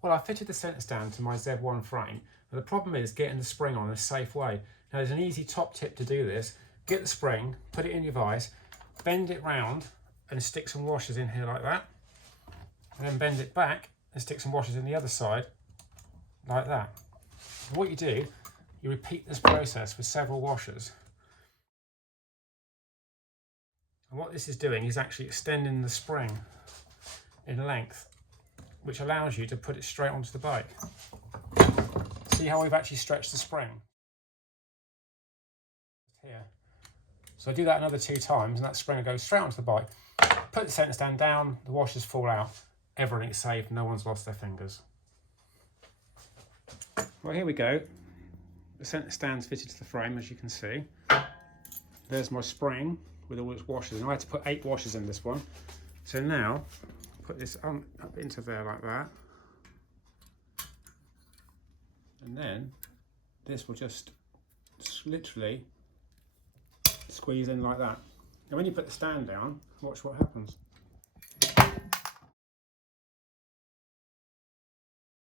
Well, I fitted the centre stand to my Z1 frame, but the problem is getting the spring on in a safe way. Now there's an easy top tip to do this. Get the spring, put it in your vise, bend it round and stick some washers in here like that. And then bend it back and stick some washers in the other side like that. And what you do, you repeat this process with several washers. And what this is doing is actually extending the spring in length, which allows you to put it straight onto the bike. See how we've actually stretched the spring? Here. So I do that another 2 times and that spring will go straight onto the bike. Put the centre stand down, the washers fall out, everything's safe, no one's lost their fingers. Well, here we go. The centre stand's fitted to the frame, as you can see. There's my spring with all its washers, and I had to put 8 washers in this one. So now, put this up into there like that. And then this will just literally squeeze in like that. And when you put the stand down, watch what happens.